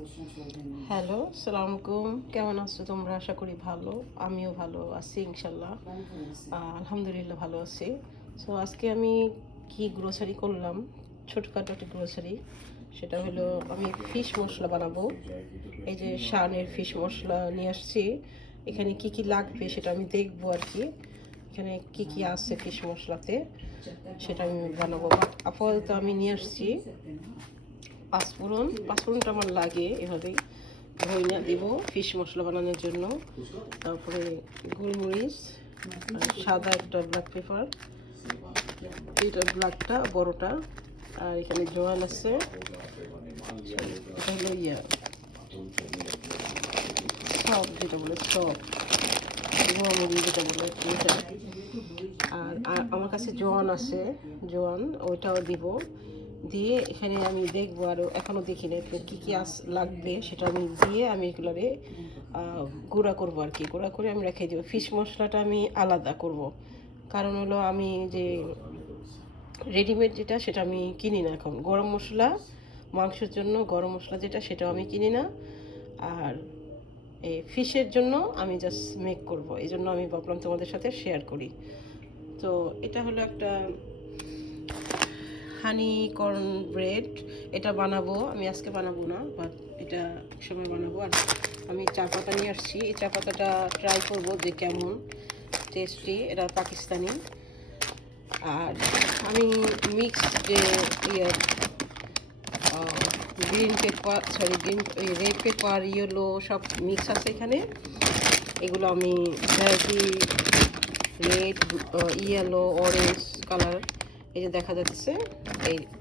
Hello, আসসালামু আলাইকুম। কেমন আছো তোমরা? আশা করি ভালো। আমিও ভালো আছি ইনশাল্লাহ। আলহামদুলিল্লাহ ভালো আছি। সো আজকে আমি কি গ্রোসারি করলাম, ছোটখাটো একটা গ্রোসারি। সেটা হলো আমি ফিশ মশলা বানাবো। এই যে শানের ফিশ মশলা নিয়ে আসছি। এখানে কি কি লাগবে সেটা আমি দেখবো আর কি। এখানে কি কি আছে ফিশ মশলাতে সেটা আমি বানাবো। আপাতত আমি নিয়ে আসছি পাঁচফোড়নটা আমার লাগে এভাবেই ধইনা দিব ফিশ মশলা বানানোর জন্য। তারপরে গোলমরিচ, সাদা একটা ব্ল্যাক পেপার, এটা ব্ল্যাকটা বড়টা, আর এখানে জোয়ান আছে, এটা হলো সব যেটা বলে সব গোয়ামরিচ যেটা বলে এটা। আর আমার কাছে জোয়ান আছে, জোয়ান ওইটাও দিব। দিয়ে এখানে আমি দেখবো, আরও এখনও দেখি না কী কী লাগবে, সেটা আমি দিয়ে আমি এগুলোরে গুঁড়া করবো আর কি। গুঁড়া করে আমি রেখে দেবো। ফিশ মশলাটা আমি আলাদা করব, কারণ হলো আমি যে রেডিমেড যেটা সেটা আমি কিনি না এখন। গরম মশলা, মাংসের জন্য গরম মশলা যেটা সেটাও আমি কিনি না। আর এই ফিশের জন্য আমি জাস্ট মেক করব, এই জন্য আমি ভাবলাম তোমাদের সাথে শেয়ার করি। তো এটা হলো একটা হানি কর্ন ব্রেড। এটা বানাবো আমি, আজকে বানাবো না, বাট এটা সময় বানাবো। আর আমি চা পাতা নিয়ে আসছি, এই চা পাতাটা ট্রাই করবো যে কেমন টেস্টি। এটা পাকিস্তানি। আর আমি মিক্স যে green paper, red paper, yellow সব মিক্স আছে এখানে। এগুলো আমি variety red, yellow, orange colour, এই যে দেখা যাচ্ছে,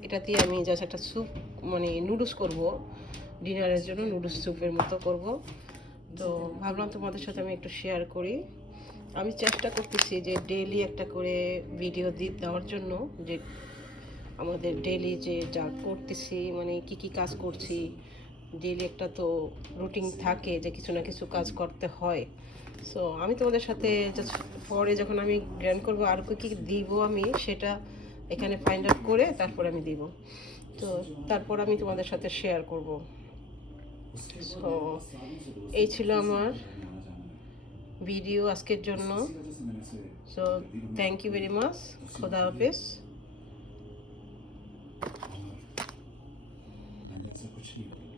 এটা দিয়ে আমি জাস্ট একটা স্যুপ, মানে নুডলস করব ডিনারের জন্য, নুডলস স্যুপের মতো করব। তো ভাবলাম তোমাদের সাথে আমি একটু শেয়ার করি। আমি চেষ্টা করতেছি যে ডেইলি একটা করে ভিডিও দেওয়ার জন্য, যে আমাদের ডেইলি যে যা করতেছি, মানে কি কি কাজ করছি, ডেইলি একটা তো রুটিন থাকে যে কিছু না কিছু কাজ করতে হয়। সো আমি তোমাদের সাথে পরে যখন আমি গ্র্যান্ড করবো আর কি কী দিব আমি, সেটা এখানে ফাইন্ড আউট করে তারপর আমি দিব। তো তারপর আমি তোমাদের সাথে শেয়ার করব। সো এই ছিল আমার ভিডিও আজকের জন্য। So thank you very much. খোদা হাফেজ। मैंने ऐसा कुछ नहीं बोला।